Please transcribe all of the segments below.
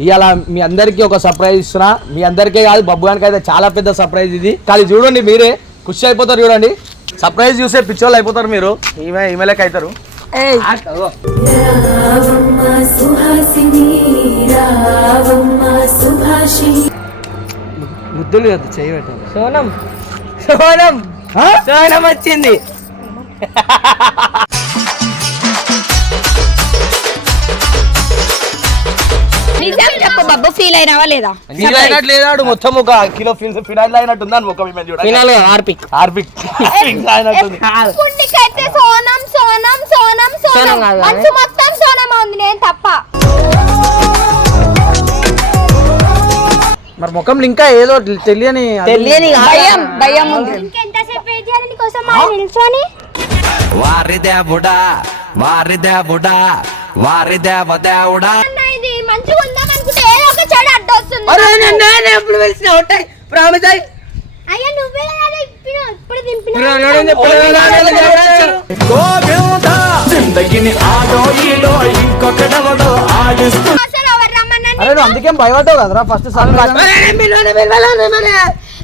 ఇవాళ మీ అందరికీ ఒక సర్ప్రైజ్ ఇస్తున్నా. మీ అందరికీ కాదు బబ్బు గానికి అయితే చాలా పెద్ద సర్ప్రైజ్ ఇది. కానీ చూడండి మీరే. ఖుషి అయిపోతారు చూడండి. సర్ప్రైజ్ చూసే పిచ్చోళ్ళు అయిపోతారు మీరు. ఈమె ఈమెలకి అవుతారు ముద్దులు కదా చేయి పెట్టాలి సోనం. సోనం? సోనం వచ్చింది. నిజం చెప్పు బబ్బు ఫీల్ అయినావా లేదా? నీళ్ళు అయినట్టు లేదాడు మొత్తం ఒక కిలో ఫిల్ ఫినాయిల్ అయినట్టు ఉందని ముఖం ఈమె చూడండి ఫినాల్ హార్పిక్ హార్పిక్ అయినట్టుంది పుండికైతే సోనం సోనం సోనం సోనం. సోనం కాదు మనసు మొత్తం సోనం ఉంది నేను తప్ప. మరి ముఖంలో ఇంకా ఏదో తెలియని తెలియని భయం భయం ఉంది. ఇంకెంతసేపు వెయిట్ చేయాలి నీకోసం? మా నిల్చొని. వారి దేవుడా వారి దేవుడా వారి దేవ దేవుడా అన్న, ఇది మంచిగా ఉందాం చెడు అడ్డొస్తుంది అరే నేను నేను ఎప్పుడు పిలిచిన ఉంటాయి ప్రామిస్ అయ్యి. అయ్యా నువ్వే కదా ఇప్పినావు ఇప్పుడు దింపినా. జిందగిని ఆడో ఈడో ఇంకొకడెవడో ఆడిస్తూ. అసలు ఎవరు రమ్మన్నా అరే నువ్వు అందుకేం భయపడ్డావు కదరా? ఫస్ట్ సార్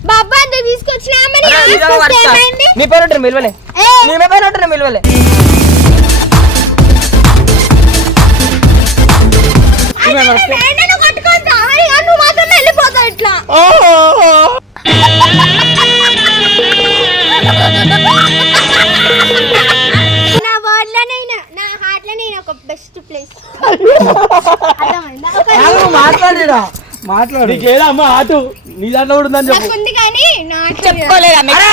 బాబా తీసుకొచ్చినా మీ పేరు ఉంటారు మిల్వలే ఏ, నీ పేరు ఉంటారు మిల్వలే అయ్యా, నేను ఏంటనో కొట్టుకోవద్దా? అయ్యా, నువ్వు మాత్రం వెళ్ళిపోతావు ఇట్లా. నా వర్డ్లో నేను? నా హార్ట్లో నేను? ఒక బెస్ట్ ప్లేస్ అర్థమైందా? ఒక మాట్లాడిరా. మాట్లాడు. నీకేదా అమ్మ ఆటు నీ దాంట్లో కూడా ఉందని చెప్పు. నాకు ఉంది కానీ నా చెప్పుకోలేదా మీకు?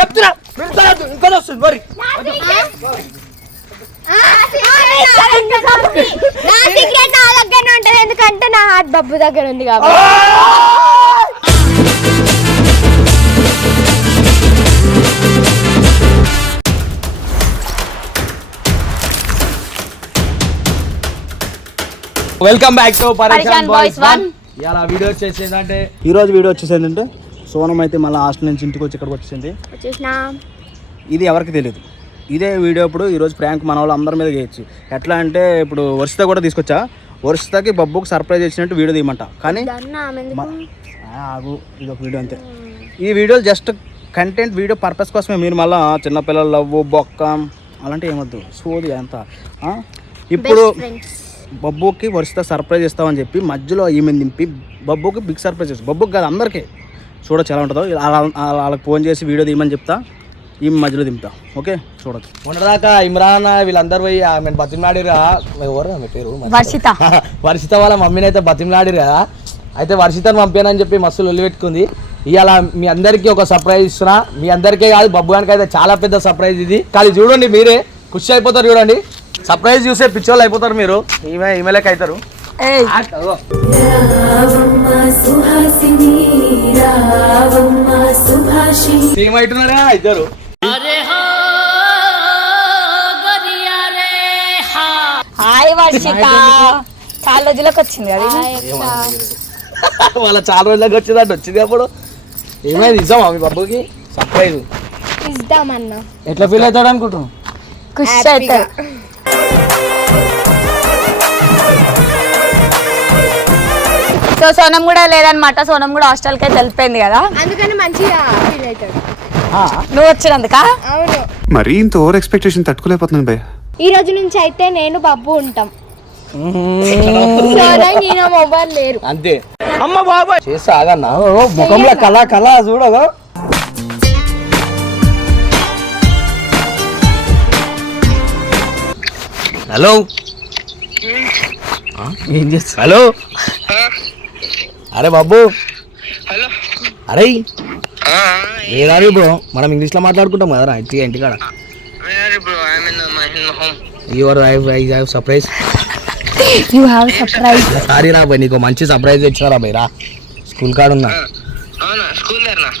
చెప్తున్నా. ఇంకోటి వస్తుంది మరి నా సీక్రెట్ నా దగ్గర ఉంటది ఎందుకంటే నా హార్ట్ బబ్బు దగ్గర ఉంది కాబట్టి welcome back to Pareshan boys One. One ఇలా వీడియో వచ్చేసి ఏంటంటే ఈ రోజు వీడియో వచ్చేసి ఏంటంటే సోనం అయితే మళ్ళీ హాస్టల్ నుంచి ఇంటికి వచ్చి ఇక్కడికి వచ్చింది వచ్చేసిన. ఇది ఎవరికి తెలియదు ఇదే వీడియో ఇప్పుడు ఈరోజు ప్రాంక్ మన వాళ్ళు అందరి మీద చేయొచ్చు ఎట్లా అంటే ఇప్పుడు వర్షిత కూడా తీసుకొచ్చా? వర్షితకి బబ్బుకి సర్ప్రైజ్ ఇచ్చినట్టు వీడియో తీయమంట. కానీ ఆగు ఇది ఒక వీడియో అంతే. ఈ video just content video purpose కోసమే. మీరు మళ్ళీ చిన్నపిల్లల లవ్ బొక్క అలాంటివి ఏమొద్దు. సోది అంత? ఇప్పుడు బబ్బుకి వర్షిత సర్ప్రైజ్ ఇస్తామని చెప్పి మధ్యలో ఈమె దింపి బబ్బుకి బిగ్ సర్ప్రైజ్ బబ్బుకి కాదు అందరికీ. చూడొచ్చు ఎలా ఉంటుందో. వాళ్ళకి ఫోన్ చేసి వీడియో తీయమని చెప్తా. ఈ మధ్యలో దింపుతా. ఓకే? చూడొచ్చు. మొన్నదాకా ఇమ్రాన్ వీళ్ళందరూ పోయి ఆమె బతిమలాడిరా ఎవరు ఆమె పేరు? వర్షిత. వర్షిత వాళ్ళ మమ్మీని అయితే బతిమలాడిరు కదా అయితే వర్షితను పంపానని చెప్పి మస్తు లొల్లి పెట్టుకుంది. ఇవాళ మీ అందరికీ ఒక సర్ప్రైజ్ ఇస్తున్నా. మీ అందరికీ కాదు బబ్బు గానికి అయితే చాలా పెద్ద సర్ప్రైజ్ ఇది. కానీ చూడండి మీరే. ఖుషి అయిపోతారు చూడండి. సర్ప్రైజ్ చూసే పిచ్చోళ్ళు అయిపోతారు మీరు. ఈమె ఈమెలకి అవుతారు. సేమ్ అవుతున్నారా ఇద్దరు. హాయ్ వర్షిత చాలా రోజులకు వచ్చింది కదా వాళ్ళ చాలా రోజులకు వచ్చిందంటే వచ్చింది అప్పుడు. ఏమైంది ఇద్దామా మీ బాబుకి? సర్ప్రైజ్ ఇద్దామన్నా. ఎట్లా ఫీల్ అవుతాడు అనుకుంటున్నావు? ఖుషి సో సోనం కూడా లేదనమాట సోనం కూడా హాస్టల్కి అయితే వెళ్ళిపోయింది కదా. అందుకని మంచిగా ఫీల్ అవుతాడు. నువ్వు వచ్చినందుక? అవును. మరీ ఇంత ఓవర్ ఎక్స్పెక్టేషన్ తట్టుకోలేకపోతున్నాను భయ్య. ఈ రోజు నుంచి అయితే నేను బబ్బు ఉంటాం. మొబైల్ లేరు. అంతే. అమ్మ బాబాయ్. చేస్తా ఆగన్నా. ఓ ముఖంలో కళ కళ చూడగా హలో. ఏం చేస్తా? హలో. అరే బాబు. అరే ఏదారు బ్రో? మనం ఇంగ్లీష్లో మాట్లాడుకుంటాం కదా ఇంటి ఇంటికాడ. Your I I surprise you have surprise sorry రా బాయ్ నీకు మంచి సర్ప్రైజ్ ఇచ్చినారా బాయ్ రా స్కూల్ కాడ ఉన్నా.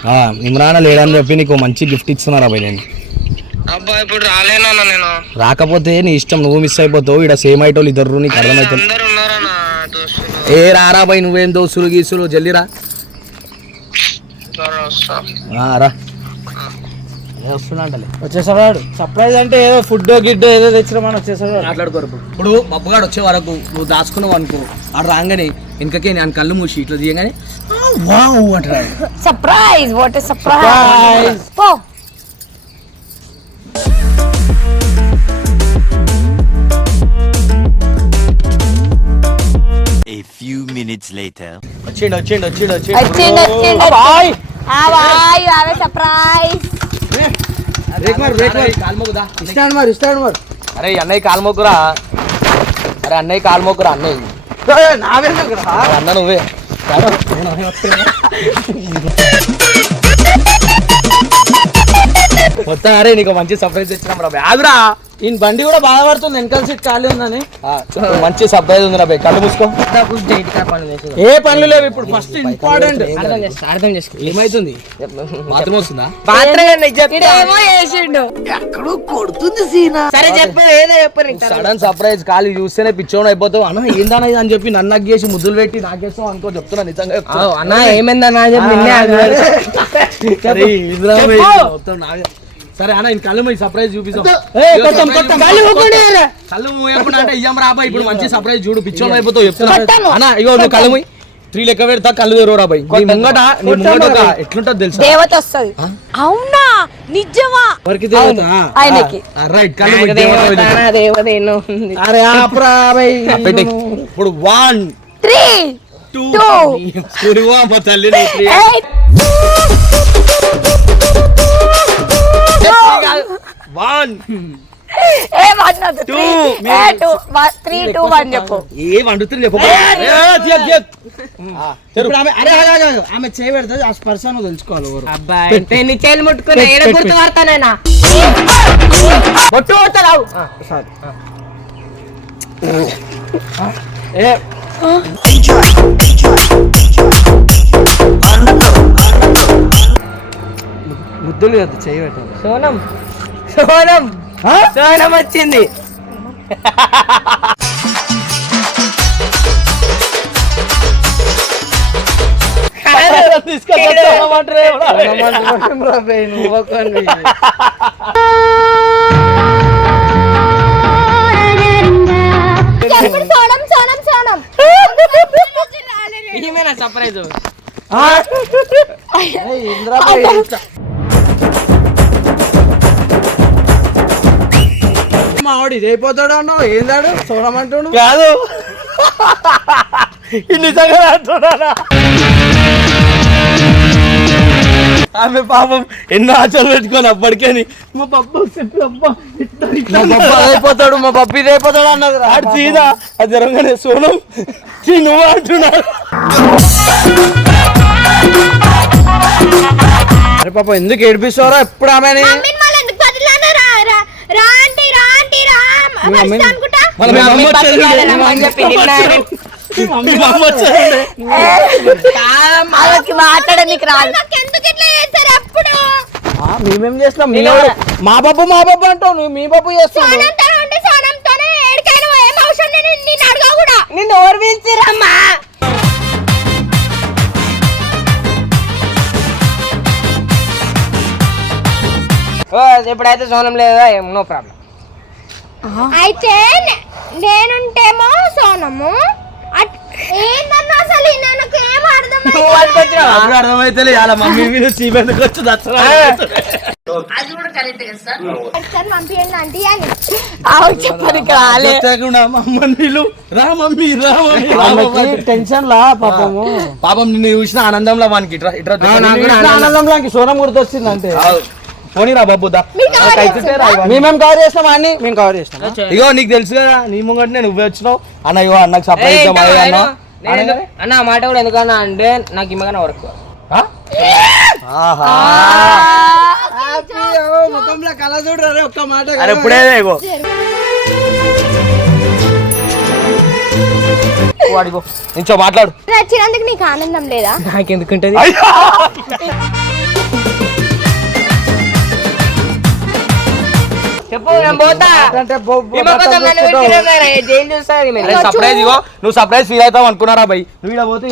ఆ, ఇమ్రాన్ లేడని చెప్పి నీకు మంచి గిఫ్ట్ ఇస్తున్నారా బాయ్ నేను? అబ్బా ఇప్పుడు రాలేనా నేను. రాకపోతే నీ ఇష్టం నువ్వు మిస్ అయిపోతావు. ఇక్కడ సేమ్ అయిటోళ్ళు ఇద్దరు నీకు అర్థమవుతుంది అందరు ఉన్నారా నా దోస్తులు? ఏ రారా నువ్వేం దోస్తులు గీసులు జల్దీ రా. త్వరగా వస్తా. ఆ, రా. వచ్చేసాడు. సర్ప్రైజ్ అంటే ఏదో ఫుడ్ గిడ్ ఏదో తెచ్చినామని వచ్చేసాడు. మాట్లాడుకోరు ఇప్పుడు. బబ్బుగాడు వచ్చే వరకు నువ్వు దాచుకున్నావు అనుకో ఆడు రాగానే వెనకకే నేను కళ్ళు మూసి ఇట్లా తీయగానే "ఆ, వావ్ అంటాడు. సర్ప్రైజ్ వాట్ సర్ప్రైజ్ పో. A few minutes later. వచ్చిండు వచ్చిండు వచ్చిండు వచ్చిండు వచ్చిండు బాయ్! ఆ బాయ్ సర్ప్రైజ్ కాల్మోకుదా ఇస్తాడు మరి ఇస్తాడు మరి. అరే అన్నయ్య కాల్మోకురా అరే అన్నయ్య కాల్మోకురా అన్నయ్య. అన్న నువ్వే. మొత్తం అరే నీకు మంచి సర్ప్రైజ్ తెచ్చినాం రా బ్యాగురా ఈయన బండి కూడా బాధపడుతుంది. వెనకాల సీట్ ఖాళీ ఉందని. ఆ, మంచి సర్ప్రైజ్ ఉంది బై. కళ్ళు మూసుకో. ఏ పనులు లేవు ఇప్పుడు? ఫస్ట్ ఇంపార్టెంట్ అర్థం చేసుకో. అర్థం చేసుకో ఏమైతుంది? బాత్రూమ్ వస్తుందా? పాత్ర చెప్తా ఏమో చేసిండు. సరే చెప్పు ఏదో చెప్పు నీకు తర్వాత. సడన్ సర్ప్రైజ్ ఖాళీ చూస్తేనే పిచ్చోడు అయిపోతావు. అన్న ఏందన్నా ఇది అని చెప్పి నన్ను నగ్గేసి ముద్దులు పెట్టి నాకేస్తావు అనుకో చెప్తున్నా నిజంగా అన్న ఏమైందన్నా చెప్పి నిన్నే సరే అన్న ఈ కళ్ళు మీ సర్ప్రైజ్ చూపిస్తాం. కళ్ళు మూయకుండా అంటే ఇయ్యం రాబా ఇప్పుడు మంచి సర్ప్రైజ్ చూడు పిచ్చోడు అయిపోతావు చెప్తున్నా. అన్న ఇగో నువ్వు కళ్ళు మూయి. త్రీ లెక్క పెడతా కళ్ళు తెరవు రాబాయ్ నీ ముంగట నీ ముంగట ఎట్లుంటది తెలుసా? దేవత వస్తుంది. అవునా? నిజమా? వరకు దేవత? ఆయనకి. రైట్ కళ్ళు దేవత. అరే ఆపరా. ఇప్పుడు వన్ త్రీ టూ Two. కురువా మా తల్లి వన్. ఏ two. One three two one చెప్పు. ఏ వండుతుంది చెప్పు. ఇప్పుడు ఆమె అరే చేయి ఆ తెలుసుకోవాలి ఎవరు. అబ్బాయి చేలు ముట్టుకున్నా ఏడ గుర్తు పడతానేనా ఏ. ముద్దులు కదా చేయి పెట్టాలి. సోనం. సోనం. సోనం వచ్చింది. సర్ప్రైజ్ మా వాడు ఇది అయిపోతాడు అన్నావు ఏందాడు చూడమంటాడు కాదు. నిజంగా అంటున్నానా ఆమె పాపం ఎన్నో ఆచలు పెట్టుకొని అప్పటికేని మా పప్పు మా పప్పు అదైపోతాడు మా పప్పు ఇది అయిపోతాడు అన్నది రాడు సీదా. అది జరగగానే సోనం. చీ నువ్వు అంటున్నాడు. అరే పాప ఎందుకు ఏడిపిస్తారో ఎప్పుడు ఆమెని? బదిలానా రా. మాట్లాడడానికి రాదు. మేమేం చేస్తున్నాం మీ బాబు మా బాబు అంటావు నువ్వు మీ బాబు ఏం నేను నిన్ను ఇప్పుడైతే సోనం లేదా? No problem. అయితే నేనుంటేమో సోనము అట్- ఏందన్నా అసలు ఈ నాకు ఏం అర్థం నువ్వు అనుకొచ్చినావా అప్పుడు అర్థమైతే అలా మమ్మీ మీద వచ్చి దసరా పంపించండి ఆంటీ అని. ఆవు రా మమ్మీ రా మమ్మీ. టెన్షన్ లా పాపము. పాపం నిన్ను చూసిన ఆనందంలో వానికి ఇట్రా ఇట్రా ఆనందంలో సోనం గుర్తొచ్చింది అంటే పోనీరా బాబు మేమేం కవర్ చేస్తాం అన్ని మేము కవర్ చేస్తాం ఇగో నీకు తెలుసు కదా నీ ముంగటనే నువ్వే వచ్చినావు. అన్న ఇగో అన్నకు ఇద్దాం అయ్యా అన్న. నేను ఎందుకు- అన్న ఆ మాట కూడా ఎందుకన్నా అంటే నాకు ఇమ్మగానే వర్క్. ఆ? ఆహా. ముఖంలో కళ చూడరే ఒక్క మాట అరే ఇప్పుడే ఇగో. వాడిగో ఇంచో మాట్లాడు. నచ్చినందుకు నీకు ఆనందం లేదా? నాకెందుకుంటది చెప్పు నేను పోతా. జైలు చూస్తారు. సర్ప్రైజ్ ఇగో నువ్వు సర్ప్రైజ్ ఫీల్ అవుతావు అనుకున్నారా బై? నువ్వు పోతే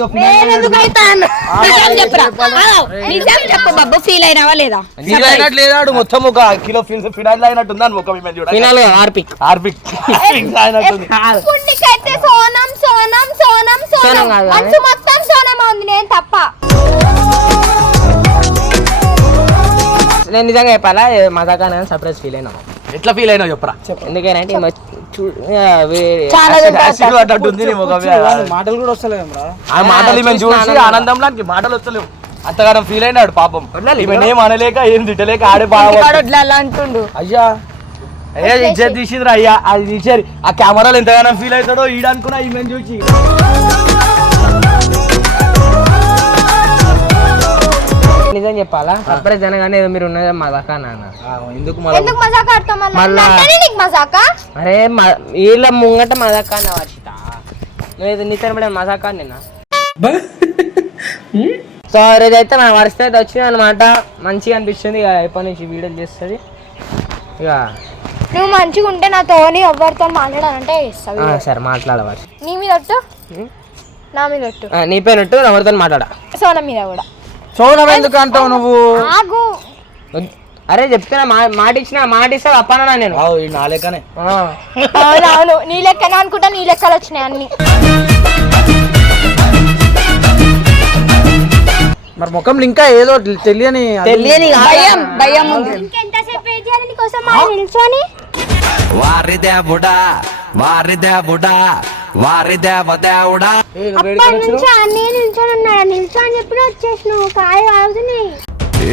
ఫీల్ అయినావా లేదా? ఫీల్ అయినట్టు లేదాడు మొత్తం ఒక కిలో ఫీల్ ఫినాయిల్ అయినట్టుంది అని ముఖం మీద చూడ. ఫినాల్ హార్పిక్ హార్పిక్ అయినట్టుంది పుండికైతే సోనం సోనం సోనం సోనం. సోనం కాదు మనసు మొత్తం సోనం ఉంది నేను తప్ప. నేను నిజంగా చెప్పాలా? నేను సర్ప్రైజ్ ఫీల్ అయినా ఎట్లా ఫీల్ అయినావు చెప్పరా? ఎందుకంటే ఈమె చూ- ఆ, వే- చాలా acid- తింటా. acid పడ్డట్టుంది నీ ముఖం మీద. మాటలు కూడా వస్తలేము ఆ మాటలు మేము చూసి ఆనందంలో మాటలు వస్తలేవు. అంతగానం ఫీల్ అయినాడు పాపం. ఏం అనలేక ఏం తిట్టలేక ఆడే బాగా అంటుండు. అయ్యా. ఏ ఇచ్చేది తీసిందిరా అయ్యా. అది తీసేది ఆ కెమెరాలు ఎంతగానో ఫీల్ అవుతాడో ఈడనుకున్నా ఈమె చూసి. నిజం చెప్పాలా? సర్ప్రైజ్ అనగానే ఏదో మీరు ఉన్నదే మజాకా నాన్న. ఎందుకు ఎందుకు మజాక ఆడతాం మళ్ళీ? నీకు మజాక? అరే వీళ్ళ ముంగట మజాకా అన్న వర్షిత? నువ్వు నీతో కూడా మజాకా నిన్న సో రోజైతే నా వరుస అయితే వచ్చింది అనమాట మంచిగా అనిపిస్తుంది ఇక ఎప్పటి నుంచి వీడియోలు చేస్తుంది. ఇక. నువ్వు మంచిగా ఉంటే నాతో ఎవరితో మాట్లాడాలంటే సరే మాట్లాడవచ్చు నీ మీద నా మీద నీ పేరుట్టు ఎవరితో మాట్లాడ? సోనం మీద కూడా. చూడడం ఎందుకు అంటావు నువ్వు? ఆగు. అరే చెప్తున్నా మా మాట ఇచ్చిన మాట ఇస్తా అప్పనా నేను ఈ నాలేకనే ఆ. అవునవును నీ లెక్కనే అనుకుంటా నీ లెక్కలు వచ్చినాయి అన్ని. మరి ముఖం ఇంకా ఏదో తెలియని తెలియని. భయం భయం ఉంది. ఇంకెంతసేపు వెయిట్ చేయాలి నీకోసం? మా నిల్చొని. వారి దేవుడా వారి దేవుడా వారి దేవ దేవుడా. అప్పటి నుంచి అన్నీ నిల్చొని ఉన్నాడు నిల్చో అని చెప్పి వచ్చేసినావు. కాయ అవుతుంది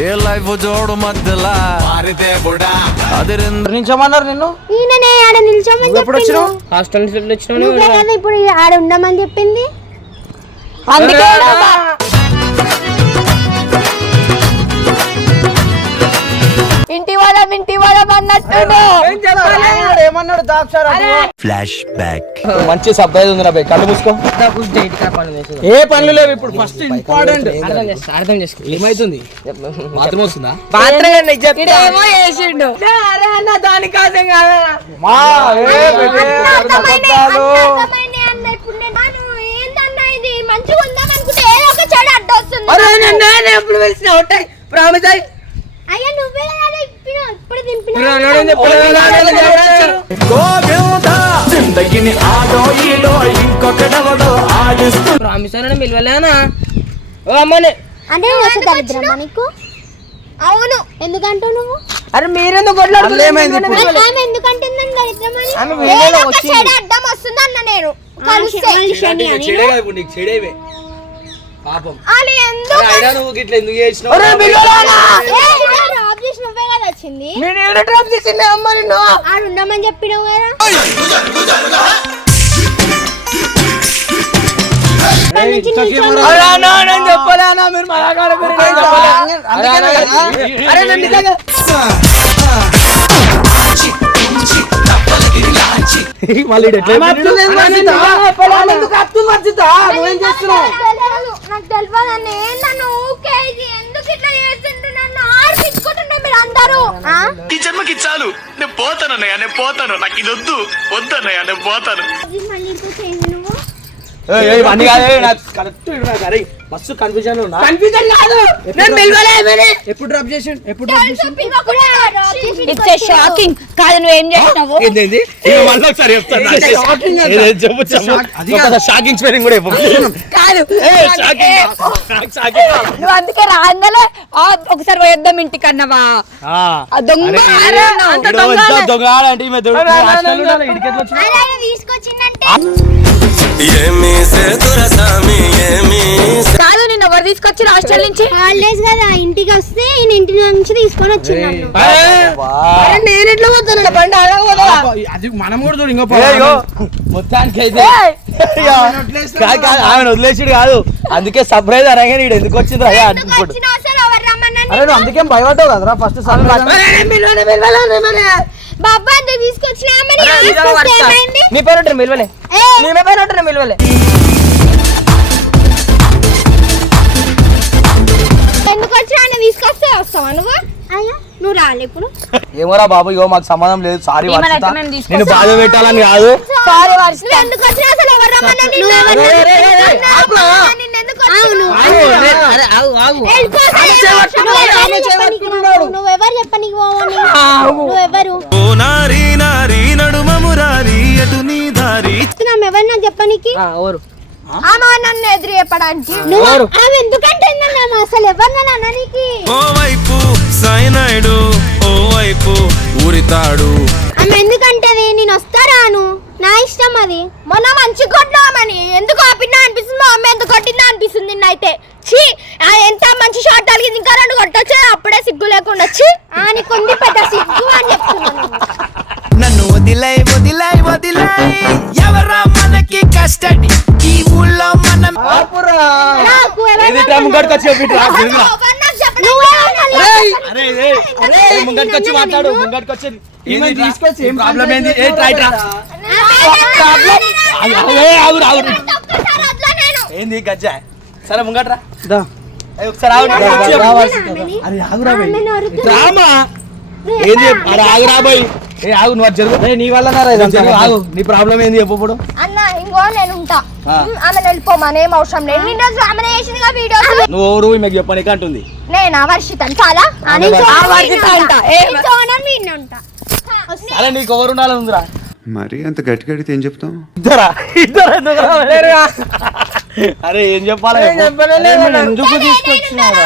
ఏ లైఫ్ జోడు మధ్యలా. వారి దేవుడా. అది రెండు నించమన్నారు నిన్ను? ఈయననే ఆడ నిల్చోమని ఎప్పుడు వచ్చినావు? హాస్టల్ నుంచి ఎప్పుడు వచ్చినావు ఇప్పుడు ఆడ ఉండమని చెప్పింది. అందుకే ఇంటి వాళ్ళ ఇంటి వాళ్ళ అన్నట్టు. ఏమన్నాడు? దాక్షారా ఫ్లాష్ బ్యాక్ మంచి సర్ప్రైజ్ ఉంది నా బై కళ్ళు మూసుకో. ఏ పనులు లేవు ఇప్పుడు? ఫస్ట్ ఇంపార్టెంట్ అర్థం చేసుకో ఏమైతుంది? బాత్రూమ్ వస్తుందా? పాత్ర చెప్తా. ఏమో చేసిండు. అరే అన్న దానికోసం కాదా మా ఏ పెట్టే అర్థమైంది, అబద్ధాలు. అర్థమైంది అన్న ఇప్పుడు నేను ఆ, నువ్వు ఏందన్నా ఇది? మంచిగా ఉందాం అనుకుంటే ఏదో ఒక చెడు అడ్డొస్తుంది అరే నేను నేను ఎప్పుడు పిలిచిన? ఉంటాయి ప్రామిస్ అయ్యి. అయ్యా నువ్వే కదా ఇప్పినావు ఇప్పుడు దింపినావు గోవింద జిందగిని ఆడో ఈడో ఇంకొకడెవడో ఆడిస్తూ. ప్రామిస్ అని పిలవలేనా ఓ అమ్మనే. అంటే వస్తే దరిద్రమా నీకు? అవును. ఎందుకంటావు నువ్వు? అరే మీరెందుకు ఎందుకంటుందని దరిద్రమని అడ్డం వస్తుంది అన్న నేను. పాపం. ఎందుకు ఎందుకు వచ్చింది? నేను ఏడ డ్రాప్ చేసింది అమ్మ నిన్ను. ఆడు ఉండమని చెప్పినావు కదా. చెప్పలేనా మీరు మా. అరే నేను నిజంగా మళ్ళీ నువ్వేం చేస్తున్నావు నాకు తెలియదు అన్న. ఏందన్న ఆ? ఈ జన్మకి చాలు. నేను పోతానన్నయ్య నేను పోతాను. నాకు ఇది వద్దు. వద్దన్నయ్య నేను పోతాను. ఇది మళ్ళీ ఇంకో చేయండి నువ్వు. ఏయ్, ఏయ్, ఇవన్నీ కాదు, నాకు కరెక్ట్ నాకు, అరే, మస్తు కన్ఫ్యూజన్ ఉన్నా కన్ఫ్యూజన్ కాదు. నేను. ఎప్పుడు డ్రాప్ చేసి ఎప్పుడు డ్రాప్ చేసి ఇట్స్ షాకింగ్ కాదు నువ్వేం చేసినావు? ఏంది మళ్ళీ ఒకసారి చెప్తాను. చెప్పు చెప్పు. షాకింగ్ స్పెల్లింగ్ కూడా చెప్పు. కాదు. ఏ. నువ్వు అందుకే రాంగలే ఆ, ఒకసారి పోయేద్దాం ఇంటికి అన్నవా దొంగ దొంగ అంటే ఈమె దొంగ. ఏమి సేతురసామి ఏమి కాదు నిన్న ఎవరు తీసుకొచ్చి హాస్టల్ నుంచి? హాలిడేస్ కదా ఇంటికి వస్తే ఈయన ఇంటి నుంచి తీసుకొని వచ్చింది నేను ఎట్లా పోతాను బండి అది మనం కూడా చూడు ఇంకో మొత్తానికి అయితే ఆమెను వదిలేసిడు కాదు. అందుకే సర్ప్రైజ్ అనగానే ఈడు ఎందుకు వచ్చింది అయ్యా అనుకోడు అరే అందుకేం భయపడ్డావు కదరా? ఫస్ట్ నీ పేరు ఉంటారు మిల్వలే? నీ పేరు ఉంటారు మిల్వలే? ఎందుకు వచ్చినా ఆయన తీసుకొస్తే వస్తావా నువ్వు? అయ్యా. నువ్వు రా రావాలి ఇప్పుడు. ఏమోరా బాబు ఇగో మాకు సంబంధం లేదు. సారీ ఏమన్నా వర్షిత. తీసుకొస్తాం. నేను బాధ పెట్టాలని కాదు. సారీ వర్షిత. నువ్వు ఎందుకు వచ్చినా అసలు ఎవరు రమ్మన్నా నిన్ను? నిన్ను ఎందుకు వచ్చినా? నువ్వెవరు చెప్పనీకి పోవని నువ్వెవరు చెప్తున్నాం ఎవరు నాకు చెప్పనీకి? ఎవరు? ఆమె నన్ను ఎదురు చెప్పడానికి నువ్వు ఆమె ఎందుకంటే నన్ను అసలు ఎవరు నన్ను అననీకి? ఓవైపు సైనాయిడు ఓవైపు ఊరితాడు. ఆమె ఎందుకంటది? నేను వస్తా రాను. నా ఇష్టం అది. మొన్న మంచి కొట్టినామని ఎందుకు ఆపినా అనిపిస్తుంది అమ్మ ఎంత కొట్టిందా అనిపిస్తుంది నిన్నైతే. ఛీ! ఎంత మంచి షాట్ అలిగింది ఇంకా రెండు కొట్టొచ్చు అప్పుడే సిగ్గు లేకుండా. వచ్చి నీకు ఉంది పెద్ద సిగ్గు అని చెప్తున్నాను నన్ను వదిలై వదిలై వదిలై. ఎవరా మనకి కస్టడీ ఊళ్ళో మనం ఏది ఇట్లా ముంగడికి వచ్చి వచ్చి మాట్లాడు ముంగడికి వచ్చి ఏంది తీసుకొచ్చి ఏం ప్రాబ్లం ఏంది ఏ ట్రై ట్రా. ఏంది గజ్జ సరే ముంగట్రా ఒకసారి ఆగు నాకు వచ్చి చెప్పు. అరే ఆగురా బై. ఆమెను అరుద్దు. రామా ఏంది అరే ఆగురా ఏ ఆగు నువ్వు అది జరుగు. అరే నీ వల్ల జరుగు, ఆగు. నీ ప్రాబ్లం ఏంది చెప్పు ఇప్పుడు. అన్న ఇంకో నేను ఉంటా. ఆమె వెళ్ళిపోమని ఏం అవసరం లేదు. నిన్న ఆమె చేసిందిగా వీడియోస్? నువ్వు ఎవరు మీకు చెప్పనీకి అంటుంది నేనా వర్షితని చాలా? అంట. ఉంటా. అరే నీకు ఎవరు ఉండాలని ఉందిరా? మరి అంత గట్టిగా అడిగితే ఏం చెప్తాం? ఇద్దరా? ఇద్దరు? అరే ఏం చెప్పాలి చెప్పు. ఎందుకు తీసుకొచ్చినారా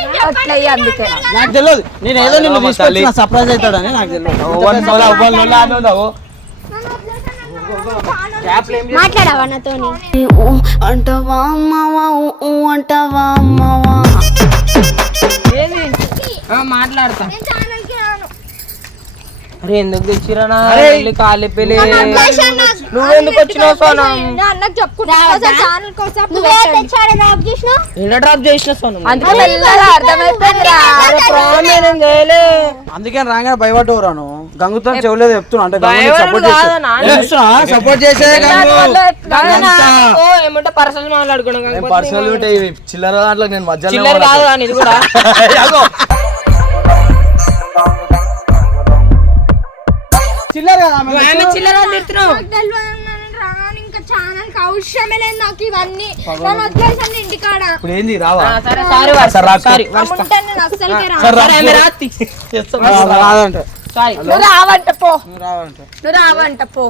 అందుకే నాకు తెలియదు నేను ఏదో నిన్ను తీసుకొచ్చిన. సర్ప్రైజ్ అవుతాడని నాకు తెలియదు. మాట్లాడవా నాతోని అంటవా అమ్మవా ఊ అంటవా అమ్మవా ఏంది ఆ, మాట్లాడతా అరే ఎందుకు తెచ్చిరా అరే. వెళ్ళి కాలి పెళ్ళి. నువ్వెందుకు వచ్చినావు సోనం? డ్రాప్ చేసిన? సోనం? అందుకే రాగానే భయపడ్డు రాను గంగుతో చెవులేదు చెప్తున్నా. అంటే సపోర్ట్? సపోర్ట్? ఓ, ఏమంటే పర్సనల్ మాట్లాడుకున్నాం నేను కాకపోతే పర్సనల్ చిల్లర దాంట్లో నేను మధ్యలో అవసరమే లేదు నాకు ఇవన్నీ. ఇంటికాడ. ఇప్పుడు ఏంది రావా? ఆ, సరే సారీ సరే, రాసుకో. సారీ ఉంటే నేను అస్సలకే రాను. సరే, సరే ఆమె రాత్తి అలా కాదంటే సారీ. నువ్వు రావంట పో. నువ్వు రావంటే. నువ్వు రావంట పో.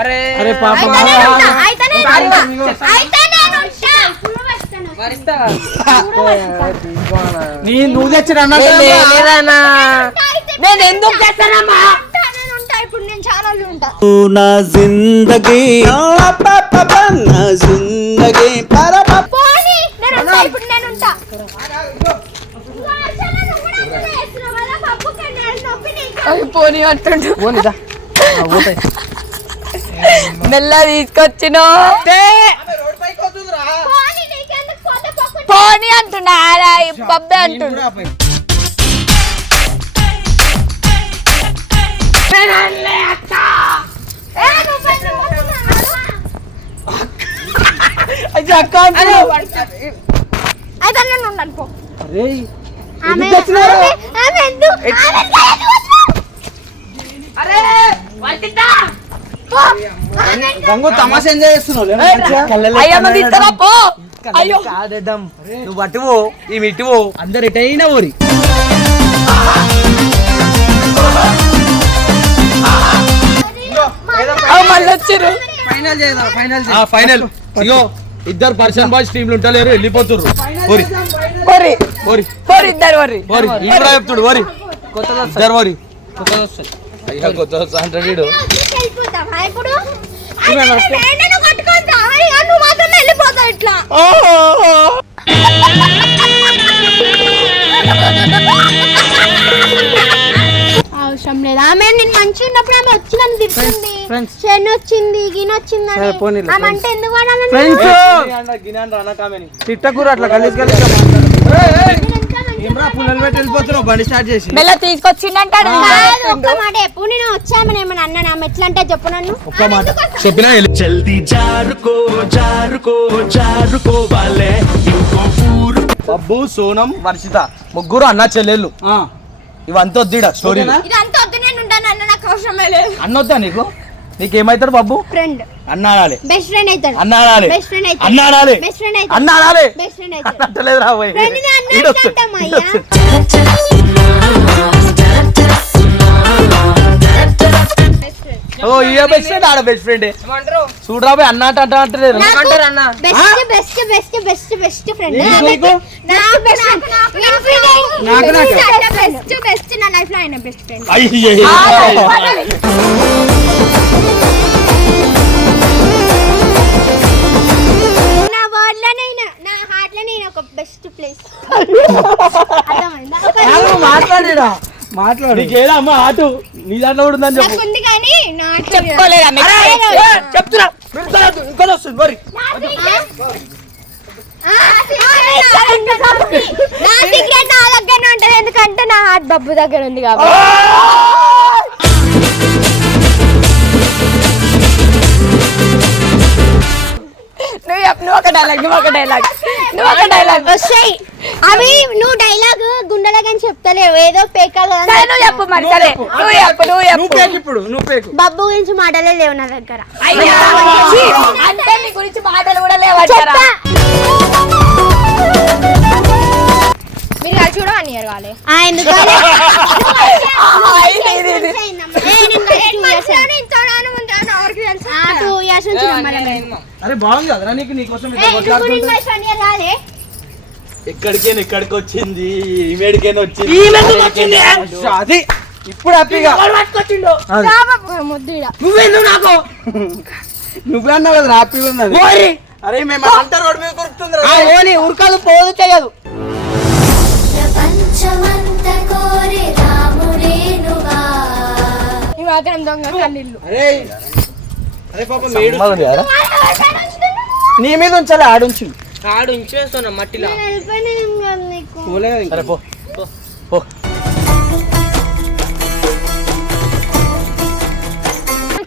అరే. అరే పాప అయితే నేను ఉంటా, అయితే నేను ఉంటా, అయితే నేను ఉంటా. నీ నువ్వు తెచ్చిన నేను ఎందుకు చేస్తానమ్మా ఉంటా, నేను ఉంటా ఇప్పుడు నేను ఛానల్ ఉంటా నా జిందగీ నా జిందగీ పోనీ. అంటుండు మెల్ల తీసుకొచ్చిన పోనీ అంటుండ బబ్బే అంటుండు ఏ, నువ్వెందుకు పోతున్నావు? అయితే నేను ఉండను పో. ఆమె ఆమె- ఆమె ఎందుకు ఆమె ఎందుకు? పో. ఆమె ఎందుకు? గంగు తమాషా ఎంజాయ్ చేస్తున్నావు కాదేద్దాం నువ్వు అటువో ఈ ఇటువో అందరు ఎటైనా ఊరి. మళ్ళీ వచ్చిర్రు. ఫైనల్ చేద్దాం ఫైనల్ ఆ ఫైనల్. ఇగో ఇద్దరు పర్సన్ బాయ్స్ టీంలు ఉంటలేరు వెళ్ళిపోతుర్రు. ఓరి. పోరి ఓరి. పోరి ఇద్దరు ఓరి. వీడు కూడా చెప్తుడు ఓరి. కొత్తది వస్తుంది. ఇద్దరు వస్తుంది. అయ్యా కొత్త వస్తా? అంటాడు వీడు వెళ్ళిపోతా ఇట్లా Oh! నువ్వు మాత్రం వెళ్ళిపోతావు ఇట్లా ఉన్నప్పుడు ఆమె వచ్చి నన్ను తిడుతుంది Friends. చెన్ను వచ్చింది గిన వచ్చిందని. సరే, పోనీలే, ఆమె అంటే ఎందుకు వాడాలని ఫ్రెండ్స్ తిట్టకూరు అట్లా వెళ్ళిపోతున్నావు? బండి స్టార్ట్ చేసి. మెల్ల తీసుకొచ్చిండంటాడు కాదు, ఒక్క మాట ఎప్పుడు నేను వచ్చామని అన్నాను? ఆమె ఎట్లా అంటే చెప్పు నన్ను. ఒక్క మాట చెప్పినా జల్దీ జారుకో జారుకో జారుకోవాలే ఇంకో ఊరు. బబ్బు సోనం. వర్షిత ముగ్గురు అన్న చెల్లెళ్ళు. ఇవంతా వద్దిడ స్టోరీ ఇదంతా వద్దు నేను ఉంటాను అన్న నాకు అవసరమే లేదు. అన్నొద్దా నీకు? నీకేమైతాడు బబ్బు ఫ్రెండ్ అన్న అనాలి బెస్ట్ ఫ్రెండ్ అవుతాడు. అన్న అనాలి బెస్ట్ ఫ్రెండ్ అవుతాడు అన్న అనాలి బెస్ట్ ఫ్రెండ్ అవుతాడు అన్న అనాలి బెస్ట్ ఫ్రెండ్ అవుతాడు అన్నట్టలేదు రాబోయే ఓ ఈ బెస్ట్ ఫ్రెండ్ ఆడ బెస్ట్ ఫ్రెండ్ చూడరా పోయి అన్న అంటే అన్న best best best best best friend నీకు, బెస్ట్ నాకు, నాకు. బెస్ట్ బెస్ట్ నా లైఫ్లో ఆయన బెస్ట్ ఫ్రెండ్ అయ్యే నా వర్డ్ నా హార్ట్లో నేను ఒక బెస్ట్ ప్లేస్ మాట్లాడిరా మాట్లాడు నీకేదా అమ్మ ఆటు? నీ దాంట్లో కూడా ఉందని చెప్పు. చెప్పుకోలేదా మీకు? చెప్తున్నా. ఇంకా వస్తుంది మరి. నా సీక్రెట్ నా దగ్గర ఉంటది ఎందుకంటే నా హార్ట్ బబ్బు దగ్గర ఉంది కాబట్టి. నువ్వు ఒక డైలాగ్ నువ్వు ఒక డైలాగ్ నువ్వు ఒక డైలాగ్ వస్తాయి అవి నువ్వు డైలాగ్ గుండెలగని చెప్తలేవు. ఏదో పేకాలు సరే నువ్వు చెప్పు మరి సరే. నువ్వు చెప్పు నువ్వు నువ్వు చెప్పు. పేకు ఇప్పుడు నువ్వు పేకు బబ్బు గురించి మాటలే లేవు నా దగ్గర. అయ్యా, ఛీ, అంటే నీ గురించి మాటలు కూడా లేవంటారా చెప్తా. మీరు కలిసి కూడా వన్ ఇయర్ కాలే. ఎందుకు టూ ఇయర్స్ నుంచి నమ్మలేను. అరే బాగుంది కదరా నీకు నీకోసం ఎక్కడికైనా ఎక్కడికి వచ్చింది. ఈమెడికైనా వచ్చింది. అది ఇప్పుడు హ్యాపీగా. నువ్వెందుకు నాకు? నువ్వే అన్నావు కదా హ్యాపీగా ఉన్నది. అరే మేము అంటారు రోడ్డు మీద కొరుకుతుందిరా ఓని ఉరకాలు పోదు చేయదు ఈ మాత్రం దొంగ కన్నీళ్ళు. అరే. అరే పాప మేడు సమ్మగా ఉంది కదరా? నీ మీద ఉంచాలి ఆడుంచు ఆడు ఉంచేస్తున్నాం మట్టిలో. సరే పో. పో.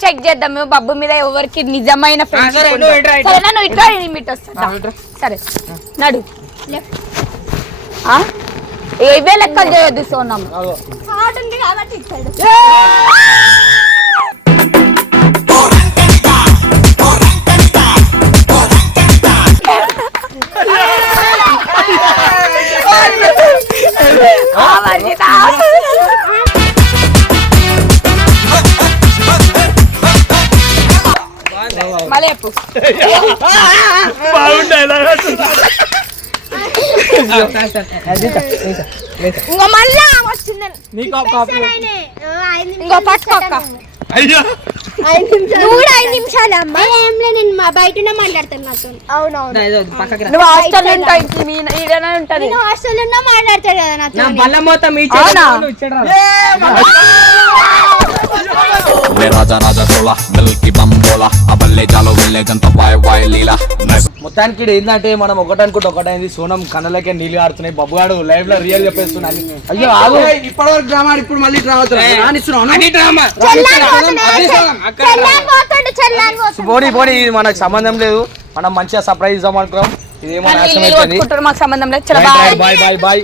చెక్ చేద్దాం మేము బబ్బు మీద ఎవరికి నిజమైన ఫ్రెండ్షిప్ సరే, ఉందో. నువ్వు ఇట్రా, ఇట్రా. సరేనా నువ్వు ఇట్లా నేను ఇటు వస్తా. సరే. నడు? ఇవే లెక్కలు చేయొద్దు సోనం హార్ట్ ఉంది ఇంకో మళ్ళా వచ్చిందని ఇంకో పట్టుకో అక్క. అయ్యో కూడా ఐదు నిమిషాలు అమ్మా. ఏంలే నేను మా బయటనే మాట్లాడతాను నాతో. అవునవును. హాస్టల్ ఉంటావు మీ ఈడనే హాస్టల్ ఉన్నా కదా నా మొత్తం బాయ్ బాయ్ లీలా. మొత్తానికి ఏంటంటే మనం ఒకటనుకుంటే ఒకటైంది సోనం కన్నలకే నీళ్ళు ఆడుతున్నాయి బబ్బుగాడు లైవ్లో రియల్ చెప్పేస్తున్నాను అయ్యో ఆగు. ఇప్పటివరకు డ్రామా ఇప్పుడు మళ్ళీ డ్రామా పోనీ పోనీ ఇది మనకు సంబంధం లేదు. మనం మంచిగా సర్ప్రైజ్ ఇద్దాం అనుకున్నాం. ఇదేమో మాకు సంబంధం లేదు. Bye bye bye